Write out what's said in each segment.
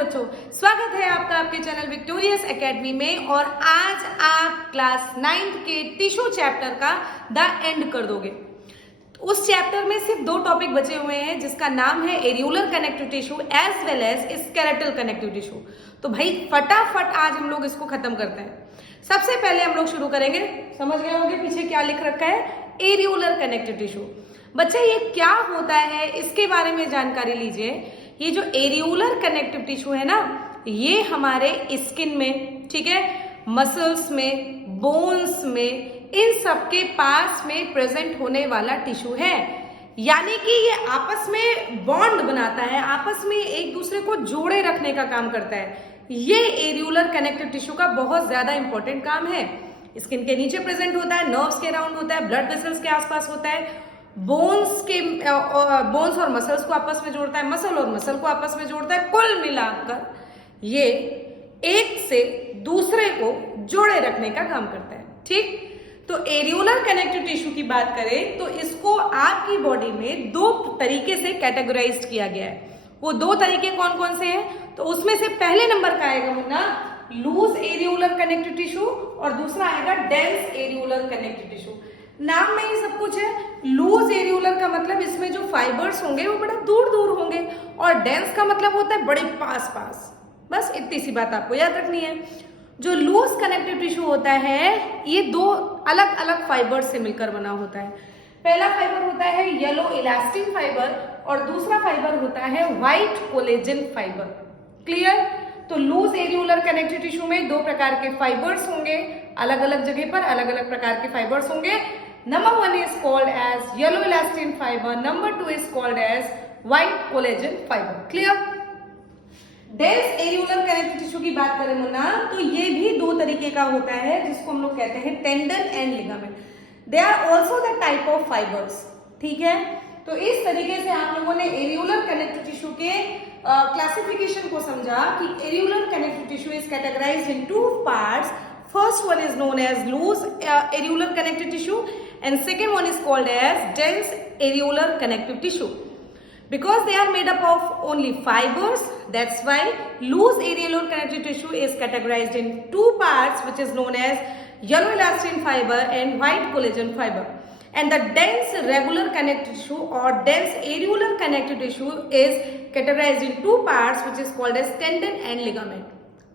बच्चों, स्वागत है आपका आपके चैनल विक्टोरियस एकेडमी में। और आज आप क्लास 9th के टिश्यू चैप्टर का द एंड कर दोगे। उस चैप्टर में सिर्फ 2 टॉपिक बचे हुए हैं जिसका नाम है areolar connective tissue as well as skeletal connective tissue. तो भाई फटाफट आज हम लोग इसको खत्म करते हैं। सबसे पहले हम लोग शुरू करेंगे, समझ गए होंगे पीछे क्या लिख रखा है, एरियुलर कनेक्टिव टिश्यू। बच्चे ये क्या होता है इसके बारे में जानकारी लीजिए। ये जो एरियुलर कनेक्टिव टिश्यू है ना, ये हमारे स्किन में, ठीक है, मसल्स में, बोन्स में, इन सब के पास में प्रेजेंट होने वाला टिश्यू है। यानी कि ये आपस में बॉन्ड बनाता है, आपस में एक दूसरे को जोड़े रखने का काम करता है। ये एरियुलर कनेक्टिव टिश्यू का बहुत ज्यादा इंपॉर्टेंट काम है। स्किन के नीचे प्रेजेंट होता है, नर्व्स के अराउंड होता है, ब्लड वेसल्स के आसपास होता है, बोन्स और मसल्स को आपस में जोड़ता है, मसल और मसल को आपस में जोड़ता है। कुल मिलाकर ये एक से दूसरे को जोड़े रखने का काम करता है। ठीक, तो एरियुलर कनेक्टिव टिश्यू की बात करें तो इसको आपकी बॉडी में 2 तरीके से कैटेगराइज किया गया है। वो 2 तरीके कौन कौन से हैं? तो उसमें से पहले नंबर का आएगा मुन्ना लूज एरियुलर कनेक्टिव टिश्यू और दूसरा आएगा डेंस एरियुलर कनेक्टिव टिश्यू। नाम में ही सब कुछ है। लूज एरियुलर का मतलब इसमें जो फाइबर्स होंगे वो बड़ा दूर दूर होंगे, और डेंस का मतलब होता है बड़े पास पास। बस इतनी सी बात आपको याद रखनी है। जो लूज कनेक्टिव टिश्यू होता है ये 2 अलग अलग फाइबर से मिलकर बना होता है। पहला फाइबर होता है येलो इलास्टिन फाइबर और दूसरा फाइबर होता है व्हाइट कोलेजन फाइबर। क्लियर? तो लूज एरियुलर कनेक्टिव टिश्यू में 2 प्रकार के फाइबर्स होंगे, अलग अलग जगह पर अलग अलग प्रकार के फाइबर्स होंगे। Number 1 is called as yellow elastin fiber. Number 2 is called as white collagen fiber. Clear? Dense areolar connective tissue की बात करें मुन्ना तो ये भी 2 तरीके का होता है जिसको हम लोग कहते हैं tendon and ligament. They are also the type of fibers. ठीक है, तो इस तरीके से आप लोगों ने एरियुलर कनेक्टिव टिश्यू के क्लासिफिकेशन को समझा कि areolar connective tissue is categorised in 2 parts. First one is known as loose areolar connective tissue and second one is called as dense areolar connective tissue. Because they are made up of only fibers, that's why loose areolar connective tissue is categorized in 2 parts which is known as yellow elastin fiber and white collagen fiber. And the dense regular connective tissue or dense areolar connective tissue is categorized in 2 parts which is called as tendon and ligament.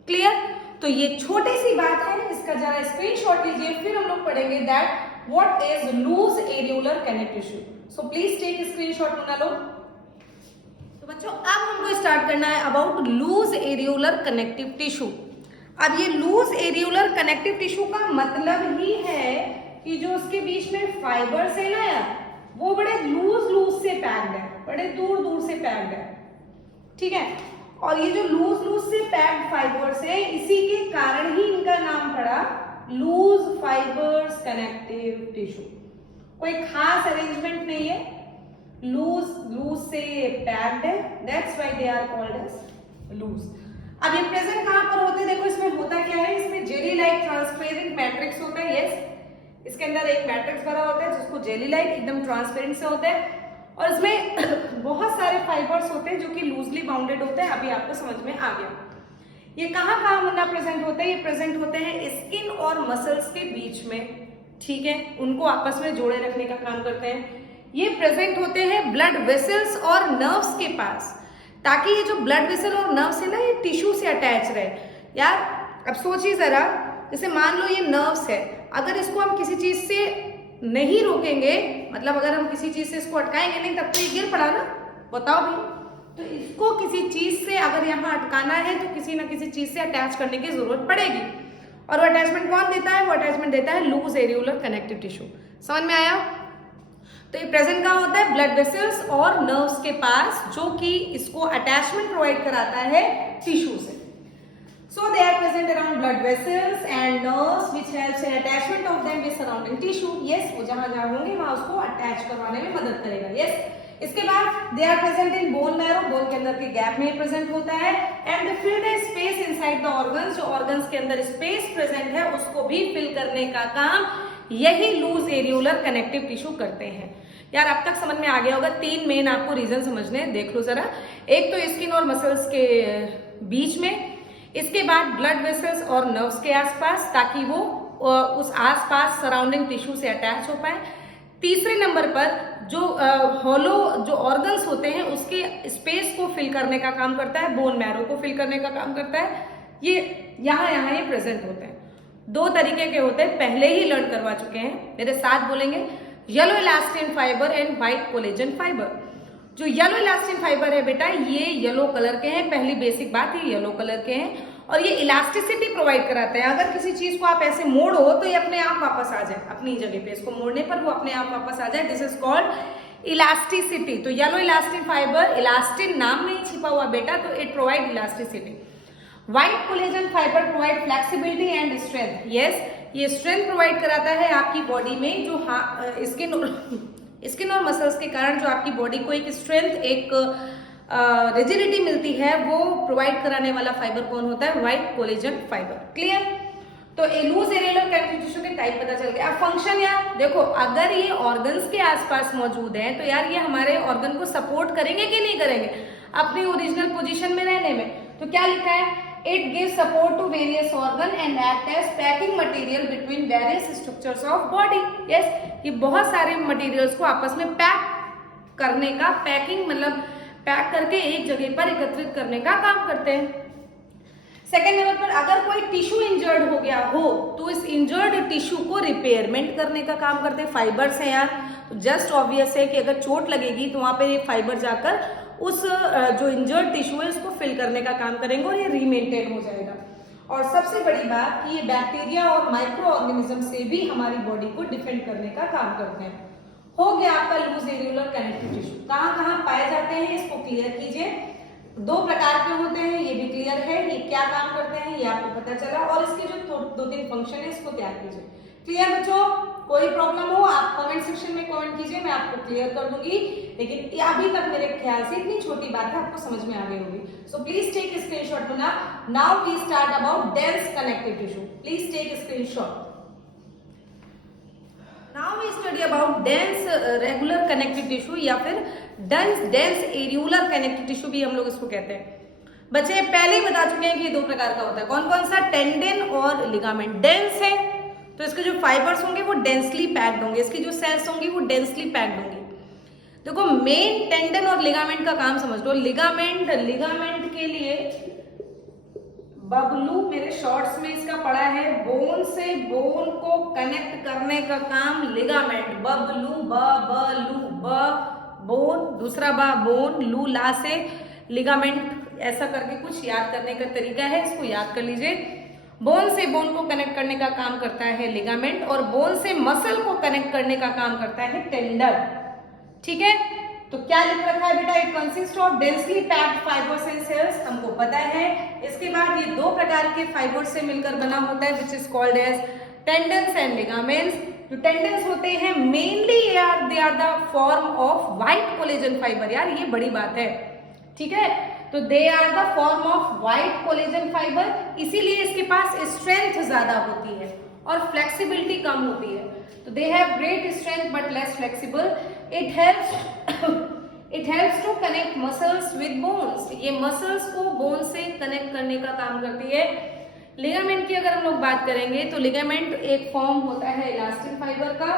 Clear? तो ये छोटी सी बात है, इसका जरा screenshot लीजिए, फिर हम लोग पढ़ेंगे that what is loose areolar connective tissue. So please take screenshot बना लो। तो बच्चों अब हमको स्टार्ट करना है about loose areolar connective tissue. अब ये लूज एरियुलर कनेक्टिव टिश्यू का मतलब ही है कि जो उसके बीच में फाइबर्स है ना यार, वो बड़े लूज से पैक्ड है, बड़े दूर दूर से पैक्ड है। ठीक है, और ये जो लूज से पैक्ड फाइबर्स है इसी के कारण ही इनका नाम पड़ा लूज फाइबर्स कनेक्टिव टिश्यू। कोई खास अरेंजमेंट नहीं है, लूज से पैक्ड है, that's why they are called as loose. अब ये प्रेजेंट कहां पर होते हैं? देखो इसमें होता क्या है, इसमें जेली लाइक ट्रांसपेरेंट मैट्रिक्स होता है। यस, इसके अंदर एक मैट्रिक्स भरा होता है जिसको जेली लाइक एकदम ट्रांसपेरेंट से होता है, और इसमें बहुत सारे फाइबर्स होते हैं जो कि लूजली बाउंडेड होते हैं। अभी आपको समझ में आ गया। ये कहाँ कहाँ मुन्ना प्रेजेंट होते हैं? ये प्रेजेंट होते हैं स्किन और मसल्स के बीच में, ठीक है, उनको आपस में जोड़े रखने का काम करते हैं। ये प्रेजेंट होते हैं ब्लड वेसल्स और नर्व्स के पास, ताकि ये जो ब्लड वेसल और नर्व्स है ना, ये टिश्यू से अटैच रहे। यार अब सोचिए जरा, जैसे मान लो ये नर्व्स है, अगर इसको हम किसी चीज से नहीं रोकेंगे, मतलब अगर हम किसी चीज से इसको अटकाएंगे नहीं, तब तो ये गिर पड़ा ना। बताओ भाई, तो इसको किसी चीज से अगर यहाँ अटकाना है तो किसी ना किसी चीज से अटैच करने की जरूरत पड़ेगी, और वो अटैचमेंट कौन देता है? वो अटैचमेंट देता है लूज एरियुलर कनेक्टिव टिश्यू। समझ में आया? तो ये प्रेजेंट कहाँ होता है? ब्लड वेसल्स और नर्व्स के पास, जो कि इसको अटैचमेंट प्रोवाइड कराता है टिश्यू से। So they are present around blood vessels and nerves which helps in attachment of them with surrounding tissue. Yes, वो जहाँ जहाँ होंगे वहाँ उसको अटैच करवाने में मदद करेगा। Yes, इसके बाद they are present in bone marrow, bone के अंदर के गैप में प्रेजेंट होता है, and they fill the space inside the organs, जो organs के अंदर स्पेस प्रेजेंट है उसको भी फिल करने का काम यही लूज एरियुलर कनेक्टिव टिश्यू करते हैं। यार अब तक समझ में आ गया होगा। 3 मेन आपको रीजन समझने, देख लो जरा। एक तो स्किन और मसल्स के बीच में, इसके बाद ब्लड वेसल्स और नर्व्स के आसपास, ताकि वो उस आसपास सराउंडिंग टिश्यू से अटैच हो पाए। तीसरे नंबर पर जो हॉलो जो ऑर्गन्स होते हैं उसके स्पेस को फिल करने का काम करता है, बोन मैरो को फिल करने का काम करता है। ये यहाँ ये प्रेजेंट होते हैं। दो तरीके के होते हैं, पहले ही लर्न करवा चुके हैं, मेरे साथ बोलेंगे, yellow elastin fibre and white collagen fibre. जो येलो इलास्टिन फाइबर है बेटा, ये येलो कलर के हैं, पहली बेसिक बात ये येलो कलर के हैं और ये इलास्टिसिटी प्रोवाइड कराते हैं। अगर किसी चीज को आप ऐसे मोड़ो तो ये अपने आप वापस आ जाए अपनी जगह पे, इसको मोड़ने पर वो अपने आप वापस आ जाए, दिस इज कॉल्ड इलास्टिसिटी। तो येलो इलास्टिन फाइबर, इलास्टिन नाम में ही छिपा हुआ बेटा, तो it provide elasticity. White collagen fibre provide flexibility and strength. Yes, ये स्ट्रेंथ प्रोवाइड कराता है आपकी बॉडी में, जो स्किन और मसल्स के कारण जो आपकी बॉडी को एक स्ट्रेंथ, एक रिजिडिटी मिलती है, वो प्रोवाइड कराने वाला फाइबर कौन होता है? White collagen fibre. क्लियर? तो लूज एरियलर कनेक्टिव टिश्यू के टाइप पता चल गया। अब फंक्शन यार देखो, अगर ये ऑर्गन्स के आसपास मौजूद है तो यार ये हमारे ऑर्गन को सपोर्ट करेंगे कि नहीं करेंगे अपनी ओरिजिनल पोजीशन में रहने में? तो क्या लिखा है? It gives support to various organ and act as packing material between various structures of body. Yes, ये बहुत सारे मटेरियल्स को आपस में पैक करने का, पैकिंग मतलब पैक करके एक जगह पर एकत्रित करने का काम करते हैं। सेकेंड नंबर पर, अगर कोई टिश्यू इंजर्ड हो गया हो तो इस इंजर्ड टिश्यू को रिपेयरमेंट करने का काम करते हैं। फाइबर्स है यार, तो जस्ट ऑब्वियस है कि अगर चोट लगेगी तो वहां पे ये फाइबर जाकर उस जो इंजर्ड टिश्यू है उसको फिल करने का काम करेंगे और ये रीमेंटेन हो जाएगा। और सबसे बड़ी बात कि ये बैक्टीरिया और माइक्रो ऑर्गेनिज्म से भी हमारी बॉडी को डिफेंड करने का काम करते हैं। हो गया आपका लूज एरियलर कनेक्टिव टिश्यू। कहाँ कहाँ पाए जाते हैं इसको क्लियर कीजिए। दो प्रकार के होते हैं, ये भी क्लियर है, ये क्या काम करते हैं ये आपको पता चला, और इसके जो दो तीन फंक्शन है इसको तैयार कीजिए। क्लियर बच्चों? कोई प्रॉब्लम हो आप कमेंट सेक्शन में कमेंट कीजिए, मैं आपको क्लियर कर दूंगी। लेकिन अभी तक मेरे ख्याल से इतनी छोटी बात है आपको समझ में आ गई होगी। सो प्लीज टेक स्क्रीनशॉट बना। Now we start about dense connective tissue. Please take screenshot. Now we study about dense regular connective tissue या फिर डेंस एरियुलर कनेक्टिव टिश्यू भी हम लोग इसको कहते हैं। बच्चे पहले ही बता चुके हैं कि ये दो प्रकार का होता है। कौन कौन सा? टेंडन और लिगामेंट। डेंस है तो इसके जो फाइबर्स होंगे वो डेंसली पैक्ड होंगे, इसकी जो सेल्स होंगी वो डेंसली पैक्ड होंगी। देखो मेन टेंडन और लिगामेंट का काम समझ लो। लिगामेंट के लिए बबलू मेरे शॉर्ट्स में इसका पड़ा है, बोन से बोन को कनेक्ट करने का काम लिगामेंट। बबलू बलू ब बोन, दूसरा बा बोन, लू ला से लिगामेंट, ऐसा करके कुछ याद करने का तरीका है, इसको याद कर लीजिए। बोन से बोन को कनेक्ट करने का काम करता है लिगामेंट और बोन से मसल को कनेक्ट करने का काम करता है टेंडन। ठीक है, तो क्या लिख रखा है बेटा? It consist of densely packed fibres and cells, हमको पता है। इसके बाद ये दो प्रकार के फाइबर्स से मिलकर बना होता है which is called as tendons and ligaments. जो टेंडन्स होते हैं mainly they are the form of white collagen fibre. यार ये बड़ी बात है, ठीक है? तो they are the form of white collagen fibre, इसीलिए इसके पास स्ट्रेंथ ज्यादा होती है और फ्लेक्सिबिलिटी कम होती है। तो they have great strength but less flexible. It helps to connect muscles with bones. ये मसल्स को बोन से कनेक्ट करने का काम करती है। लिगामेंट की अगर हम लोग बात करेंगे तो लिगामेंट एक फॉर्म होता है इलास्टिन फाइबर का,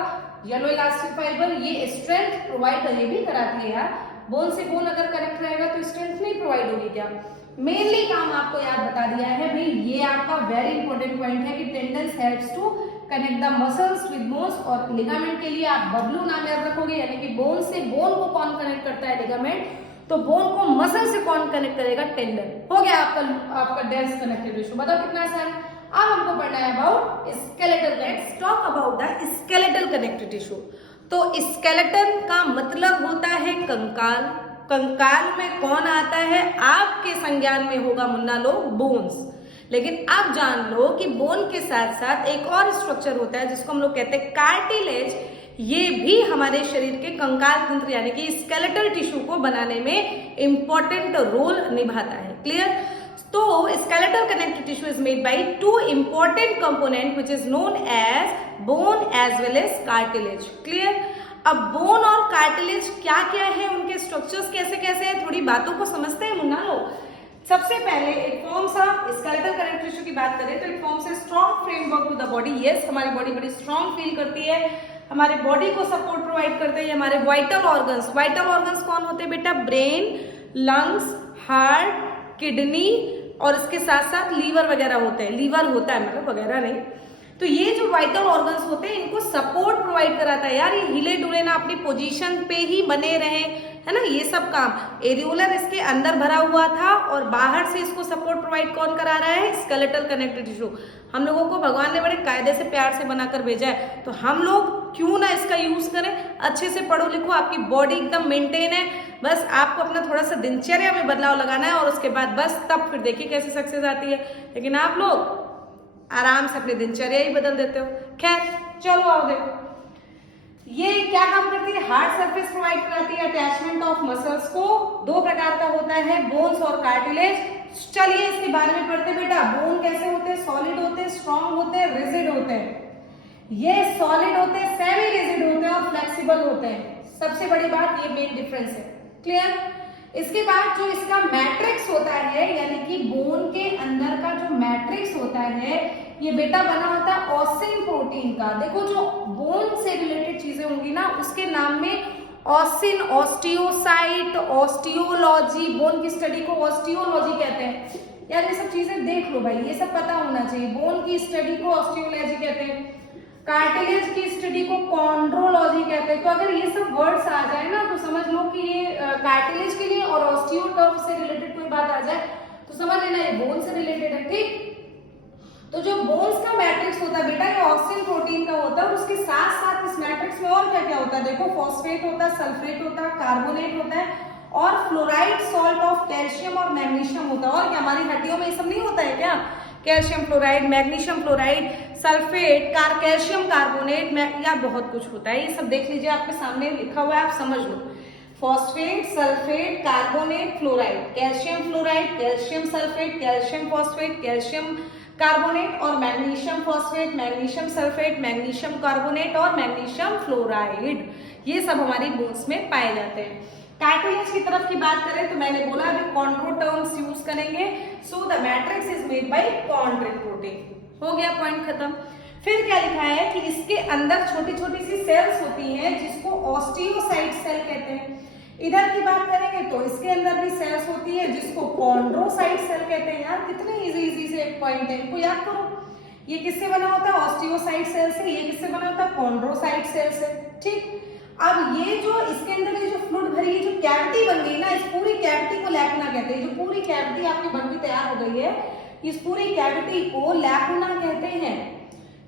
येलो इलास्टिन फाइबर। ये स्ट्रेंथ प्रोवाइड ये भी कराती है यार। बोन से बोन अगर कनेक्ट रहेगा तो स्ट्रेंथ नहीं प्रोवाइड होगी क्या? मेनली काम आपको याद बता दिया है भाई, ये आपका वेरी इंपॉर्टेंट पॉइंट है कि tendons helps to connect the muscles with bones, और लिगामेंट के लिए आप बबलू नाम याद रखोगे, यानी कि बोन से बोन को कौन कनेक्ट करता है? लिगामेंट। तो बोन को मसल से कौन कनेक्ट करेगा? टेंडन। हो गया आपका डेंस कनेक्टिव टिश्यू। बताओ कितना आसान। अब हमको पढ़ना है about skeletal. Let's talk about the skeletal connective tissue. तो स्केलेटन का मतलब होता है कंकाल। कंकाल में कौन आता है? आपके संज्ञान में होगा मुन्ना लोग बोन्स। लेकिन आप जान लो कि बोन के साथ साथ एक और स्ट्रक्चर होता है जिसको हम लोग कहते हैं कार्टिलेज। ये भी हमारे शरीर के कंकाल तंत्र यानी कि स्केलेटल टिश्यू को बनाने में इंपॉर्टेंट रोल निभाता है। क्लियर? तो skeletal connective tissue is made by two important component which is known as bone as well as cartilage. Clear? अब बोन और कार्टिलेज क्या क्या है, उनके स्ट्रक्चर्स कैसे कैसे हैं, थोड़ी बातों को समझते हैं मुन्ना लोग। सबसे पहले it forms a skeletal connective tissue की बात करें तो it forms a strong framework to the body. Yes, हमारी बॉडी बड़ी स्ट्रॉन्ग फील करती है, हमारे बॉडी को सपोर्ट प्रोवाइड करते हैं हमारे वाइटल ऑर्गन्स। वाइटल ऑर्गन्स कौन होते हैं बेटा? ब्रेन, लंग्स, हार्ट, किडनी और इसके साथ साथ लीवर वगैरह होते हैं। लीवर होता है मतलब वगैरह नहीं। तो ये जो वाइटल ऑर्गन्स होते हैं इनको सपोर्ट प्रोवाइड कराता है यार, ये हिले डुले ना अपनी पोजीशन पे ही बने रहे, है ना, ये सब काम। एरियोलर इसके अंदर भरा हुआ था और बाहर से इसको सपोर्ट प्रोवाइड कौन करा रहा है? Skeletal connective tissue. हम लोगों को भगवान ने बड़े कायदे से प्यार से बनाकर भेजा है, तो हम लोग क्यों ना इसका यूज करें। अच्छे से पढ़ो लिखो, आपकी बॉडी एकदम मेंटेन है, बस आपको अपना थोड़ा सा दिनचर्या में बदलाव लगाना है और उसके बाद बस तब फिर देखिए कैसे सक्सेस आती है। लेकिन आप लोग आराम से अपनी दिनचर्या ही बदल देते हो। खैर चलो आओ देखो, ये क्या काम करती है? हार्ड सरफेस प्रोवाइड कराती है अटैचमेंट ऑफ मसल्स को। दो प्रकार का होता है, बोन्स और कार्टिलेज। चलिए इसके बारे में पढ़ते बेटा। बोन कैसे होते हैं? सॉलिड होते हैं, स्ट्रॉन्ग होते हैं, रिजिड होते हैं। ये सॉलिड होते हैं, सेमी रिजिड होते हैं और फ्लेक्सिबल होते हैं। सबसे बड़ी बात ये मेन डिफरेंस है। क्लियर? इसके बाद जो इसका मैट्रिक्स होता है, यानी कि बोन के अंदर का जो मैट्रिक्स होता है, ये बेटा बना होता है ऑसिन प्रोटीन का। देखो जो बोन से रिलेटेड चीजें होंगी ना, उसके नाम में ऑसिन, ऑस्टियोसाइट, ऑस्टियोलॉजी, बोन की स्टडी को ऑस्टियोलॉजी कहते हैं। यार ये सब चीजें देख लो भाई, ये सब पता होना चाहिए। बोन की स्टडी को ऑस्टियोलॉजी कहते हैं, कार्टिलेज की स्टडी को कॉन्ड्रोलॉजी कहते हैं। तो अगर ये सब वर्ड्स आ जाए ना तो समझ लो कि ये कार्टिलेज के लिए और ऑस्टियो टर्म से रिलेटेड कोई बात आ जाए तो समझ लेना ये बोन से रिलेटेड है। ठीक, तो जो बोन्स का मैट्रिक्स होता है बेटा, ये ऑक्सिन प्रोटीन का होता है और उसके साथ साथ इस मैट्रिक्स में और क्या क्या होता है? देखो फॉस्फेट होता है, सल्फेट होता है, कार्बोनेट होता है और फ्लोराइड सॉल्ट ऑफ कैल्शियम और मैग्नीशियम होता है। और क्या हमारी हड्डियों में ये सब नहीं होता है क्या? Calcium fluoride, magnesium fluoride, sulphate, calcium carbonate, या बहुत कुछ होता है। ये सब देख लीजिए, आपके सामने लिखा हुआ है, आप समझ लो। Phosphate, sulphate, carbonate, fluoride, calcium fluoride, calcium sulphate, calcium phosphate, calcium carbonate और magnesium phosphate, magnesium sulphate, magnesium carbonate और मैग्नीशियम फ्लोराइड, ये सब हमारी बोन्स में पाए जाते हैं। कार्टिलेज की तरफ की बात करें तो मैंने बोला अभी कॉन्ड्रो टर्म्स यूज करेंगे। So the matrix is made by chondril protein. हो गया, पॉइंट खत्म। फिर क्या लिखा है कि इसके अंदर छोटी छोटी सी सेल्स होती हैं जिसको ऑस्टियोसाइट सेल कहते हैं। इधर की बात करेंगे तो इसके अंदर भी सेल्स होती है जिसको कॉन्ड्रोसाइट सेल कहते हैं। यार कितने इजी से एक पॉइंट है, इनको याद करो। ये किससे बना होता है? ऑस्टियोसाइट सेल से। ये किससे बना होता है? कॉन्ड्रोसाइट सेल से। ठीक, अब ये जो इसके अंदर ये जो फ्लूइड भरी ये जो कैविटी बन गई ना, इस पूरी कैविटी को लैकुना कहते हैं। जो पूरी कैविटी आपकी बनकर तैयार हो गई है, इस पूरी कैविटी को लैकुना कहते हैं।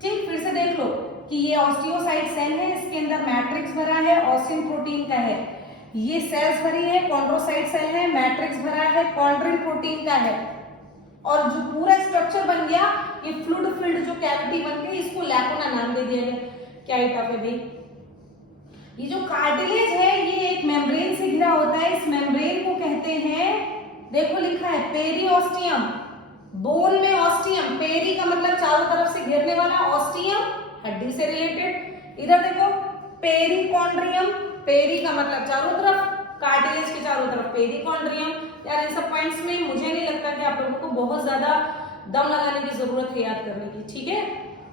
ठीक, फिर से देख लो कि ये ऑस्टियोसाइट सेल है, इसके अंदर मैट्रिक्स भरा है, ऑसिन प्रोटीन का है। ये सेल्स भरी है, कॉन्ड्रोसाइट सेल है, मैट्रिक्स भरा है, कॉन्ड्रिल प्रोटीन का है। और जो पूरा स्ट्रक्चर बन गया, ये फ्लूइड फिल्ड जो कैविटी बन गई, इसको लैकुना नाम दे दिया गया। क्या टफ है भाई? ये जो कार्टिलेज है ये एक मेम्ब्रेन से घिरा होता है। इस मेम्ब्रेन को कहते हैं, देखो लिखा है पेरिओस्टियम। बोन में ऑस्टियम, पेरी का मतलब चारों तरफ से घेरने वाला, ऑस्टियम हड्डी से रिलेटेड। इधर देखो पेरिकॉन्ड्रियम, पेरी का मतलब चारों तरफ, कार्टिलेज के चारों तरफ पेरिकॉन्ड्रियम। यार इन सब पॉइंट्स में मुझे नहीं लगता कि आप लोगों को बहुत ज्यादा दम लगाने की जरूरत है याद करने की। ठीक है,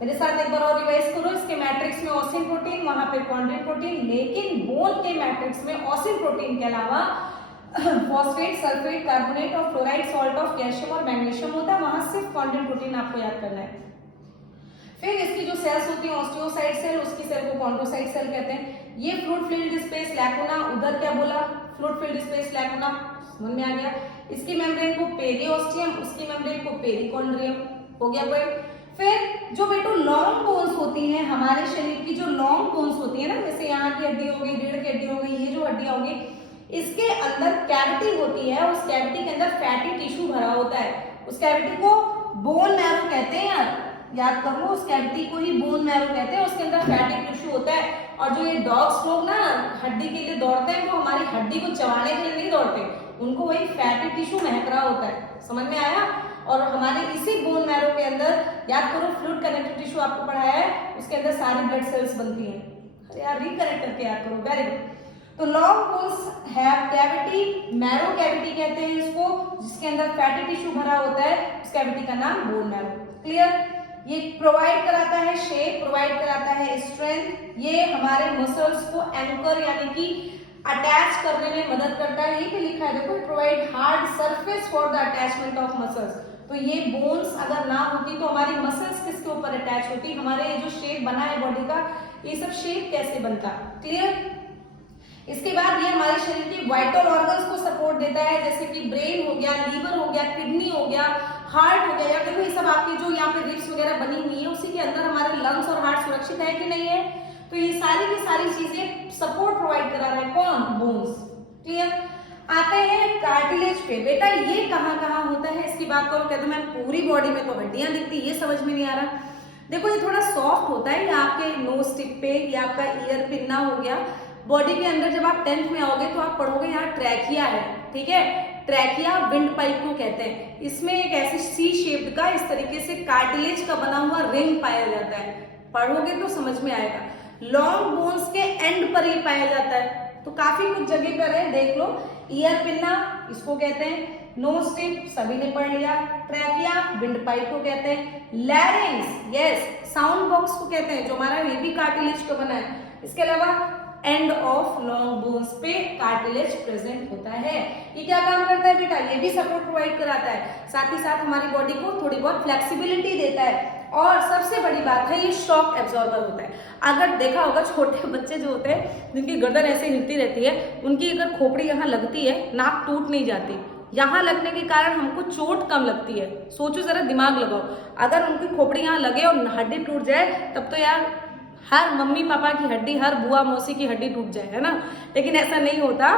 मेरे साथ एक बार और रिवाइज करो। इसके मैट्रिक्स में ऑसिन प्रोटीन, वहां पे कॉन्ड्रिल प्रोटीन, लेकिन बोन के मैट्रिक्स में ऑसिन प्रोटीन के अलावा फॉस्फेट, सल्फेट, कार्बोनेट और फ्लोराइड सॉल्ट ऑफ कैल्शियम और मैग्नीशियम होता है। वहां सिर्फ कॉन्ड्रिल प्रोटीन आपको याद करना है। फिर इसकी जो सेल्स होती है ऑस्टियोसाइट सेल, उसकी सेल को कॉन्ड्रोसाइट सेल कहते हैं। ये फ्लूइड फिल्ड स्पेस लैकुना, उधर क्या बोला? फ्लूइड फिल्ड स्पेस लैकुना, समझ में आ गया। इसकी मेम्ब्रेन को पेरिओस्टियम, उसकी मेम्ब्रेन को पेरिकॉन्ड्रियम। हो गया पॉइंट। फिर जो बेटो लॉन्ग बोन्स होती हैं, हमारे शरीर की जो लॉन्ग बोन्स होती है ना, जैसे यहाँ की हड्डी हो गई, रीढ़ की हड्डी हो गई, ये जो हड्डियां होगी, इसके अंदर कैविटी होती है। उस कैविटी के अंदर फैटी टिश्यू भरा होता है। उस कैविटी को बोन मैरो कहते हैं। याद कर लो, उस कैविटी को ही बोन मैरो कहते हैं। उसके अंदर फैटी टिश्यू होता है। और जो ये डॉग्स लोग ना हड्डी के लिए दौड़ते हैं, वो हमारी हड्डी को चबाने के लिए नहीं दौड़ते, उनको वही फैटी टिश्यू महक रहा होता है। समझ में आया? और हमारे इसी बोन मैरो के अंदर, याद करो फ्लूइड कनेक्टिव टिश्यू आपको पढ़ाया है, उसके अंदर सारी ब्लड सेल्स बनती हैं। अरे यार रिकनेक्ट करके याद करो, वेरी गुड। तो long bones have cavity, marrow cavity कहते हैं इसको, जिसके अंदर फैटी टिश्यू भरा होता है, उस कैविटी का नाम बोन मैरो। क्लियर? ये प्रोवाइड कराता है शेप, प्रोवाइड कराता है स्ट्रेंथ, ये हमारे मसल्स को एंकर यानी कि अटैच करने में मदद करता है। ये भी लिखा है देखो, provide hard surface for the attachment of muscles. तो ये बोन्स अगर ना होती तो हमारी मसल्स किसके ऊपर अटैच होती, हमारे ये जो शेप बना है बॉडी का, ये सब शेप कैसे बनता। क्लियर? इसके बाद ये हमारे शरीर के वाइटल ऑर्गन्स को सपोर्ट देता है, जैसे कि ब्रेन हो गया, लीवर हो गया, किडनी हो गया, हार्ट हो गया। या देखो ये सब आपके जो यहाँ पे रिब्स वगैरह बनी हुई है, उसी के अंदर हमारे लंग्स और हार्ट सुरक्षित है कि नहीं है। तो ये सारी की सारी चीजें सपोर्ट प्रोवाइड करा रहा है कौन, बोन्स। क्लियर? आते हैं कार्टिलेज पे। बेटा ये कहाँ कहाँ होता है इसकी बात करो, कहते मैं पूरी बॉडी में तो हड्डियां दिखती, ये समझ में नहीं आ रहा। देखो ये थोड़ा सॉफ्ट होता है, ये आपके नोज टिप पे, ये आपका ईयर पिन्ना हो गया। बॉडी के अंदर जब आप 10th में आओगे तो आप पढ़ोगे यहाँ ट्रैकिया है, ठीक है। ट्रैकिया विंड पाइप को कहते हैं। इसमें एक ऐसी सी शेप्ड का इस तरीके से कार्टिलेज का बना हुआ रिंग पाया जाता है, पढ़ोगे तो समझ में आएगा। लॉन्ग बोन्स के एंड पर ही पाया जाता है, तो काफी कुछ जगह पर है, देख लो। ईयर पिन्ना इसको कहते हैं, नोज टिप सभी ने पढ़ लिया, ट्रैकिया विंड पाइप को कहते हैं, लैरिंग्स यस साउंड बॉक्स को कहते हैं, जो हमारा ये भी कार्टिलेज का बना है। इसके अलावा एंड ऑफ लॉन्ग बोन्स पे कार्टिलेज प्रेजेंट होता है। ये क्या काम करता है बेटा, ये भी सपोर्ट प्रोवाइड कराता है, साथ ही साथ हमारी बॉडी को थोड़ी बहुत फ्लेक्सिबिलिटी देता है। और सबसे बड़ी बात है ये शॉक एब्जॉर्बर होता है। अगर देखा होगा छोटे बच्चे जो होते हैं जिनकी गर्दन ऐसे हिलती रहती है, उनकी अगर खोपड़ी यहाँ लगती है, नाक टूट नहीं जाती। यहाँ लगने के कारण हमको चोट कम लगती है। सोचो जरा, दिमाग लगाओ, अगर उनकी खोपड़ी यहाँ लगे और हड्डी टूट जाए तब तो यार हर मम्मी पापा की हड्डी, हर बुआ मौसी की हड्डी टूट जाए, है ना। लेकिन ऐसा नहीं होता।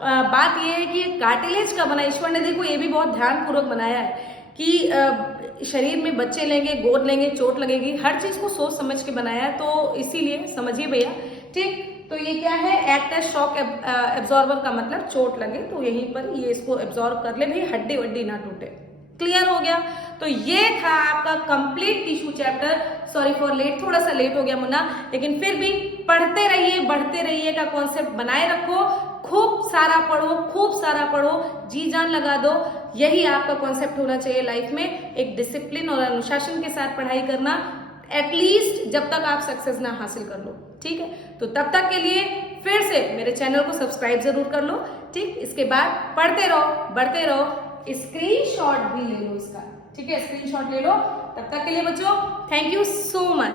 बात ये है कि कार्टिलेज का बना, ईश्वर ने देखो ये भी बहुत ध्यानपूर्वक बनाया है कि शरीर में बच्चे लेंगे, गोद लेंगे, चोट लगेगी, हर चीज को सोच समझ के बनाया है। तो इसीलिए समझिए भैया, ठीक। तो ये क्या है, एक्ट एज शॉक एब्जॉर्बर का मतलब चोट लगे तो यहीं पर ये इसको एब्जॉर्ब कर ले, भाई हड्डी वड्डी ना टूटे। क्लियर हो गया? तो ये था आपका complete tissue chapter. Sorry for late, थोड़ा सा लेट हो गया मुन्ना, लेकिन फिर भी पढ़ते रहिए, बढ़ते रहिए का कॉन्सेप्ट बनाए रखो। खूब सारा पढ़ो, खूब सारा पढ़ो, जी जान लगा दो। यही आपका कॉन्सेप्ट होना चाहिए लाइफ में, एक डिसिप्लिन और अनुशासन के साथ पढ़ाई करना, एटलीस्ट जब तक आप सक्सेस ना हासिल कर लो, ठीक है। तो तब तक के लिए फिर से मेरे चैनल को सब्सक्राइब जरूर कर लो, ठीक। इसके बाद पढ़ते रहो, बढ़ते रहो, स्क्रीनशॉट भी ले लो इसका, ठीक है, स्क्रीनशॉट ले लो। तब तक के लिए बच्चों थैंक यू सो मच।